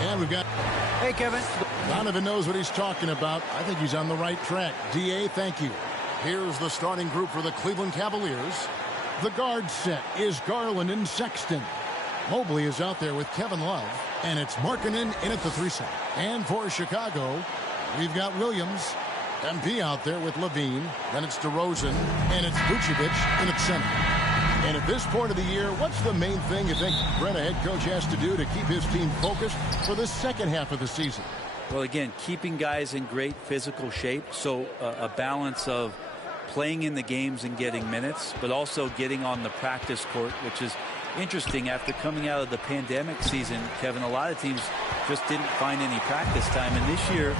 And we've got... Hey, Kevin. Donovan knows what he's talking about. I think he's on the right track. D.A., thank you. Here's the starting group for the Cleveland Cavaliers. The guard set is Garland and Sexton. Mobley is out there with Kevin Love. And it's Markkanen in at the 3 side. And for Chicago, we've got Williams. MP out there with Levine. Then it's DeRozan. And it's Vucevic in at center. And at this point of the year, what's the main thing you think Brett, a head coach, has to do to keep his team focused for the second half of the season? Well, again, keeping guys in great physical shape. So a balance of playing in the games and getting minutes, but also getting on the practice court, which is interesting after coming out of the pandemic season. Kevin, a lot of teams just didn't find any practice time. And this year,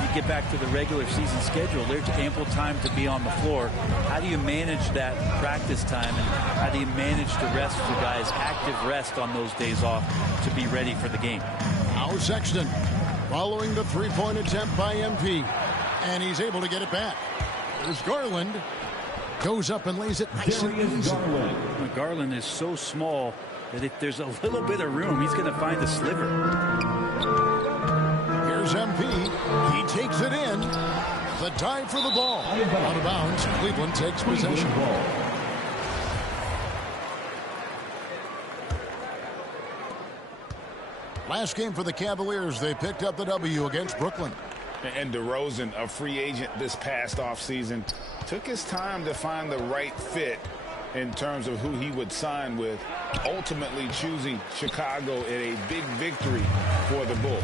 you get back to the regular season schedule, there's ample time to be on the floor. How do you manage that practice time, and how do you manage to rest your guys, active rest on those days off to be ready for the game? Now Sexton following the three-point attempt by MP. And he's able to get it back. There's Garland. Goes up and lays it nice and easy. Garland is so small that if there's a little bit of room, he's going to find a sliver. Here's MP. He takes it in. The dive for the ball. Out of bounds. Cleveland takes possession. Last game for the Cavaliers. They picked up the W against Brooklyn. And DeRozan, a free agent this past offseason, took his time to find the right fit in terms of who he would sign with, ultimately choosing Chicago in a big victory for the Bulls.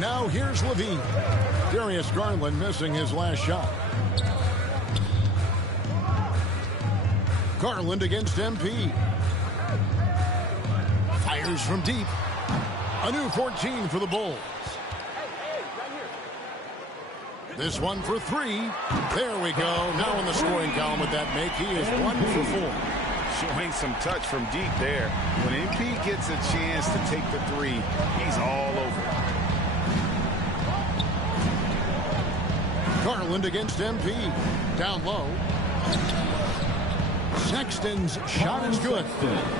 Now here's Levine. Darius Garland missing his last shot. Garland against MP. Fires from deep. A new 14 for the Bulls. This one for 3. There we go. Now in the scoring column with that make, he is 1 for 4. Showing some touch from deep there. When MP gets a chance to take the 3, he's all over it. Garland against MP. Down low. Sexton's shot is good.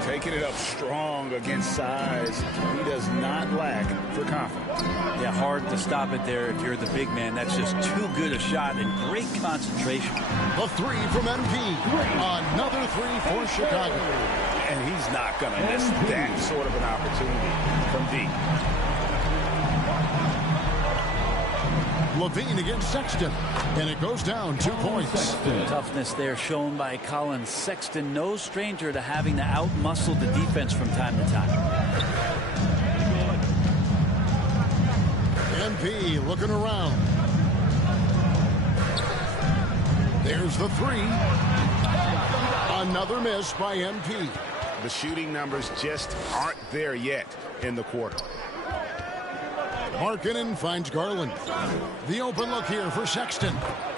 Taking it up strong against size. He does not lack for confidence. Yeah, hard to stop it there if you're the big man. That's just too good a shot and great concentration. The 3 from MP. Another 3 for Chicago. And he's not going to miss that sort of an opportunity from deep. Levine against Sexton. And it goes down 2 points. Toughness there shown by Colin Sexton. No stranger to having to out-muscle the defense from time to time. MP looking around. There's the 3. Another miss by MP. The shooting numbers just aren't there yet in the quarter. Markkanen finds Garland. The open look here for Sexton.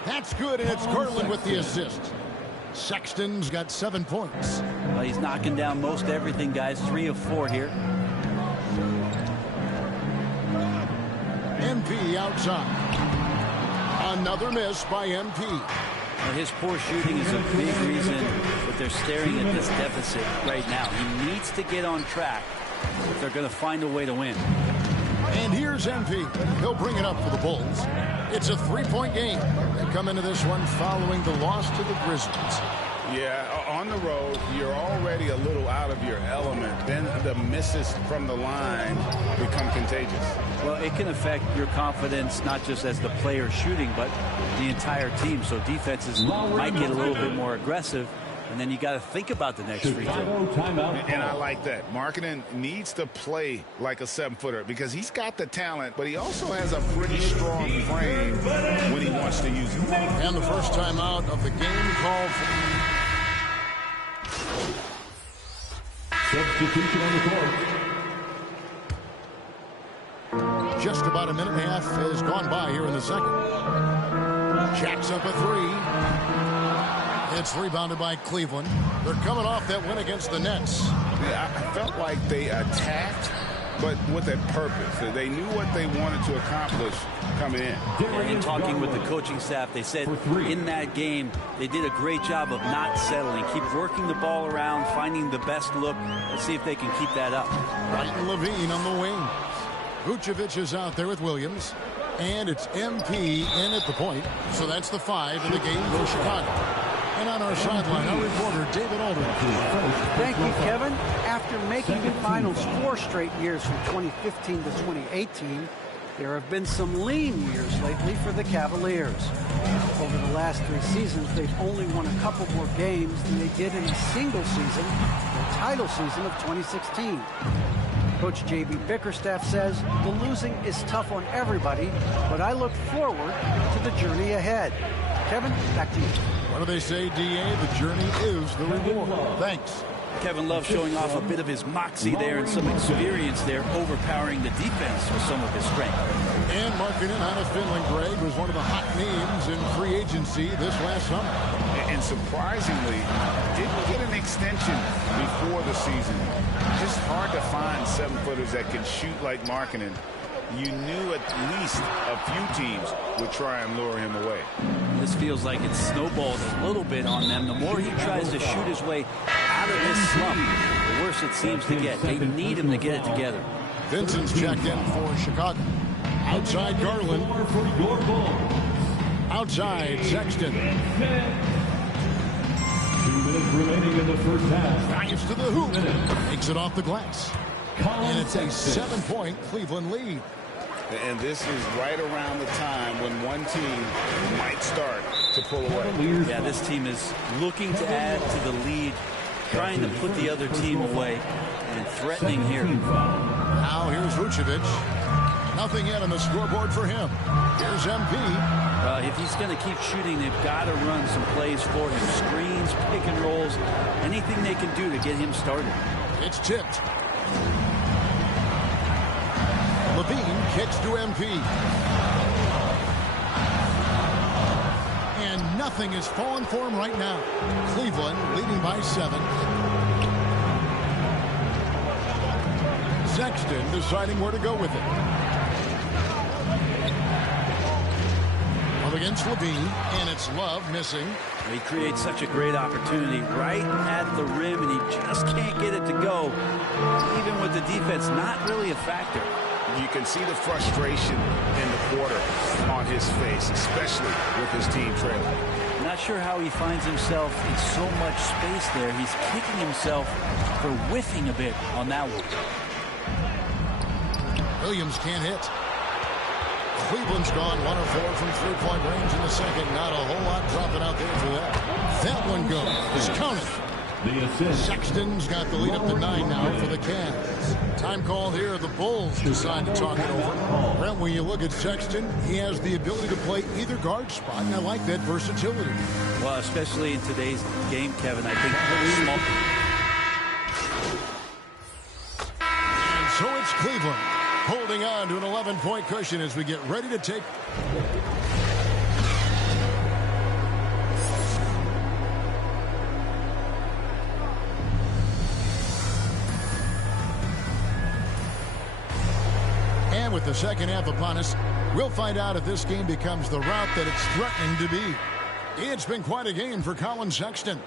That's good, and it's Garland with the assist. Sexton's got 7 points. Well, he's knocking down most everything, guys. 3 of 4 here. MP outside. Another miss by MP. Well, his poor shooting is a big reason that they're staring at this deficit right now. He needs to get on track if they're going to find a way to win. And here's MP. He'll bring it up for the Bulls. It's a 3-point game. They come into this one following the loss to the Grizzlies. Yeah, on the road, you're already a little out of your element. Then the misses from the line become contagious. Well, it can affect your confidence, not just as the player shooting, but the entire team. So defenses might get a little bit more aggressive. And then you got to think about the next free throw. And I like that. Markkanen needs to play like a 7-footer because he's got the talent, but he also has a pretty strong frame when he wants to use it. And the first time out of the game called for. Substitution on the court. Just about a minute and a half has gone by here in the second. Jacks up a 3. It's rebounded by Cleveland. They're coming off that win against the Nets. Yeah, I felt like they attacked, but with a purpose. They knew what they wanted to accomplish coming in. And talking with the coaching staff, they said in that game they did a great job of not settling. Keep working the ball around, finding the best look. Let's see if they can keep that up. Brighton Levine on the wing. Vucevic is out there with Williams. And it's MP in at the point. So that's the 5 in the game for Chicago. And on our sideline, our reporter, David Aldridge. Thank you, Kevin. After making the finals 4 straight years from 2015 to 2018, there have been some lean years lately for the Cavaliers. Over the last 3 seasons, they've only won a couple more games than they did in a single season, the title season of 2016. Coach J.B. Bickerstaff says the losing is tough on everybody, but I look forward to the journey ahead. Kevin, back to you. What do they say, D.A.? The journey is the reward. Thanks. Kevin Love showing off a bit of his moxie there and some experience there, overpowering the defense with some of his strength. And marking in out of Finland, Greg, was one of the hot names in free agency this last summer. And surprisingly, didn't get an extension before the season. Just hard to find 7-footers that can shoot like Markkanen. You knew at least a few teams would try and lure him away. This feels like it's snowballed a little bit on them. The more he tries to shoot his way out of this slump, the worse it seems to get. They need him to get it together. Vincent's checked in for Chicago. Outside Garland. Outside Sexton. 2 minutes remaining in the first half. Drives to the hoop. Takes it off the glass. And it's a 7-point Cleveland lead. And this is right around the time when one team might start to pull away. Yeah, this team is looking to add to the lead, trying to put the other team away, and threatening here. Now here's Vucevic. Nothing yet on the scoreboard for him. Here's MP. If he's going to keep shooting, they've got to run some plays for him. Screens, pick and rolls, anything they can do to get him started. It's tipped. Levine kicks to MP. And nothing is falling for him right now. Cleveland leading by 7. Sexton deciding where to go with it. Up against Levine, and it's Love missing. He creates such a great opportunity right at the rim, and he just can't get it to go. Even with the defense not really a factor. You can see the frustration in the quarter on his face, especially with his team trailing. Not sure how he finds himself in so much space there. He's kicking himself for whiffing a bit on that one. Williams can't hit. Cleveland's gone 1 of 4 from 3-point range in the second. Not a whole lot dropping out there for that. That one goes. Counted. Sexton's got the lead up to 9 now for the Cavs. Time called here. The Bulls decide to talk it over. Brent, when you look at Sexton, he has the ability to play either guard spot, and I like that versatility. Well, especially in today's game, Kevin, I think small. And so it's Cleveland holding on to an 11-point cushion as we get ready to take. And with the second half upon us, we'll find out if this game becomes the route that it's threatening to be. It's been quite a game for Colin Sexton.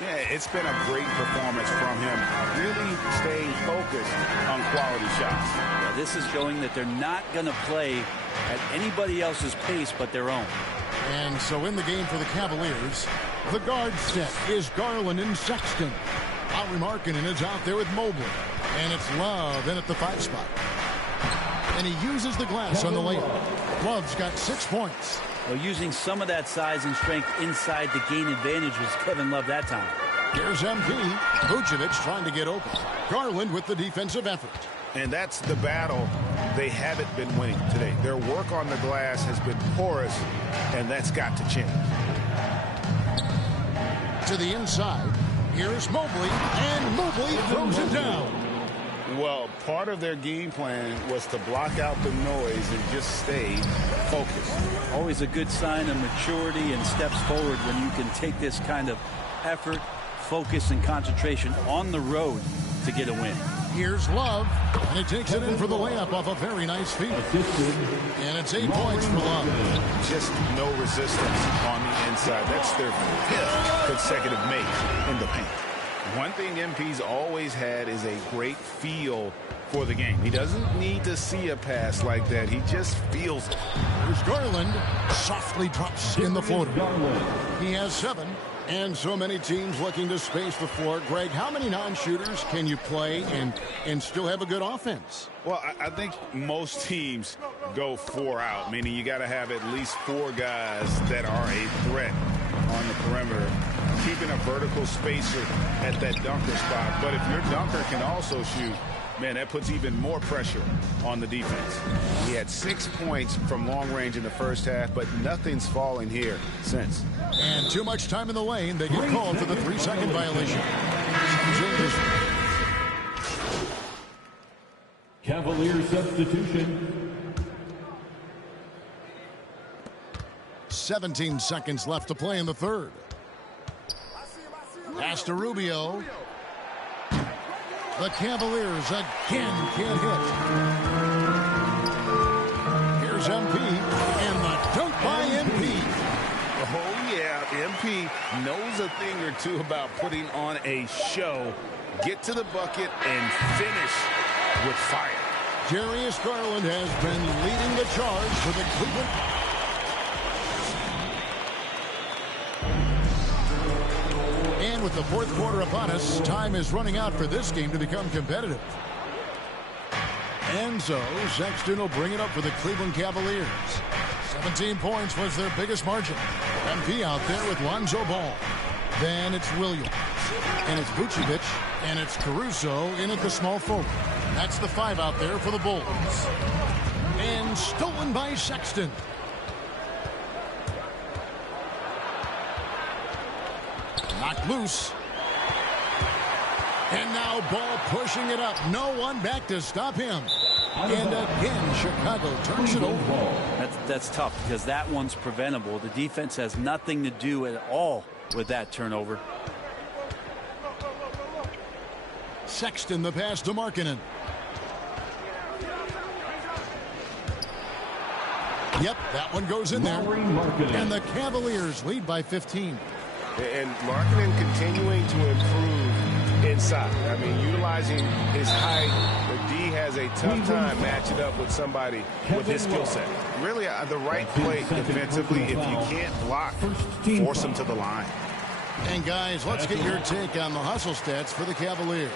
Yeah, it's been a great performance from him, really staying focused on quality shots. Yeah, this is showing that they're not going to play at anybody else's pace but their own. And so in the game for the Cavaliers, the guard set is Garland and Sexton. Lauri Markkanen is out there with Mobley. And it's Love in at the 5 spot. And he uses the glass on the layup. Love's got 6 points. Well, using some of that size and strength inside to gain advantage was Kevin Love that time. Here's MP. Vucevic trying to get open. Garland with the defensive effort. And that's the battle they haven't been winning today. Their work on the glass has been porous, and that's got to change. To the inside. Here's Mobley. And Mobley throws it down. Well, part of their game plan was to block out the noise and just stay focused. Always a good sign of maturity and steps forward when you can take this kind of effort, focus, and concentration on the road to get a win. Here's Love, and he takes it in for the layup off a very nice feed. And it's 8 points for Love. Just no resistance on the inside. That's their 5th consecutive make in the paint. One thing MP's always had is a great feel for the game. He doesn't need to see a pass like that. He just feels it. Here's Garland. Softly drops in the floater. He has 7. And so many teams looking to space the floor. Greg, how many non-shooters can you play and still have a good offense? Well, I think most teams go 4 out, meaning you got to have at least 4 guys that are a threat on the perimeter, keeping a vertical spacer at that dunker spot. But if your dunker can also shoot, man, that puts even more pressure on the defense. He had 6 points from long range in the first half, but nothing's falling here since. And too much time in the lane. They get called for the 3-second violation. Cavalier substitution. 17 seconds left to play in the third. Pass to Rubio. The Cavaliers again can't hit. Here's MP, and the dunk by MP. Oh, yeah, MP knows a thing or two about putting on a show. Get to the bucket and finish with fire. Darius Garland has been leading the charge for the Cleveland. And with the fourth quarter upon us, time is running out for this game to become competitive. And so Sexton will bring it up for the Cleveland Cavaliers. 17 points was their biggest margin. MP out there with Lonzo Ball. Then it's Williams. And it's Vucevic. And it's Caruso in at the small forward. That's the 5 out there for the Bulls. And stolen by Sexton. Knocked loose. And now Ball pushing it up. No one back to stop him. And again, Chicago turns it over. That's tough because that one's preventable. The defense has nothing to do at all with that turnover. Sexton, the pass to Markkanen. Yep, that one goes in there. And the Cavaliers lead by 15. And Markkanen continuing to improve inside. I mean, utilizing his height. The D has a tough time matching up with somebody with his skill set. Really, the right play defensively. If you can't block, force them to the line. And guys, let's get your take on the hustle stats for the Cavaliers.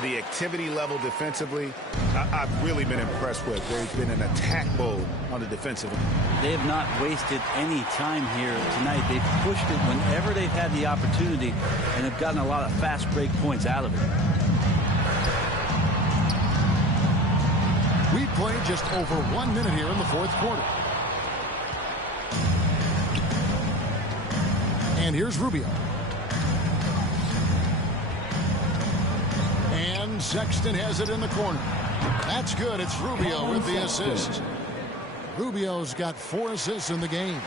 The activity level defensively, I've really been impressed with. There's been an attack mode on the defensive end. They have not wasted any time here tonight. They've pushed it whenever they've had the opportunity and have gotten a lot of fast break points out of it. We played just over 1 minute here in the fourth quarter. And here's Rubio. And Sexton has it in the corner. That's good. It's Rubio with the assist. Rubio's got 4 assists in the game.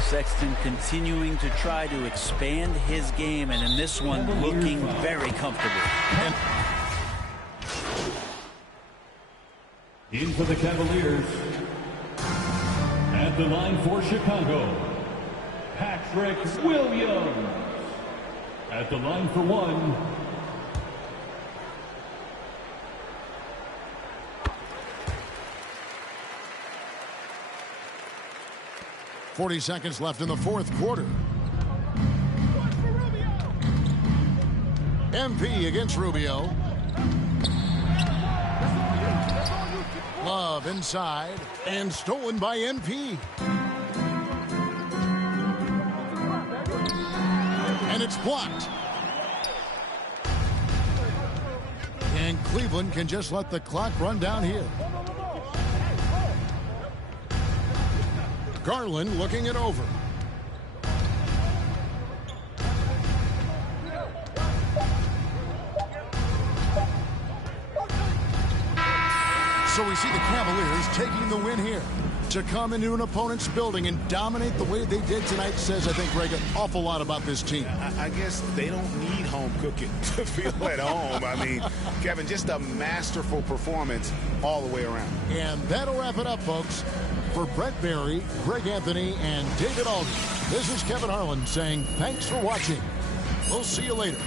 Sexton continuing to try to expand his game, and in this one looking very comfortable. And in for the Cavaliers. At the line for Chicago, Patrick Williams. At the line for one. 40 seconds left in the fourth quarter. MP against Rubio. Love inside and stolen by MP. And it's blocked. And Cleveland can just let the clock run down here. Garland looking it over. So we see the Cavaliers taking the win here. To come into an opponent's building and dominate the way they did tonight says, I think, Greg, an awful lot about this team. I guess they don't need home cooking to feel at home. I mean, Kevin, just a masterful performance all the way around. And that'll wrap it up, folks. For Brett Barry, Greg Anthony, and David Aldridge, this is Kevin Harlan saying thanks for watching. We'll see you later.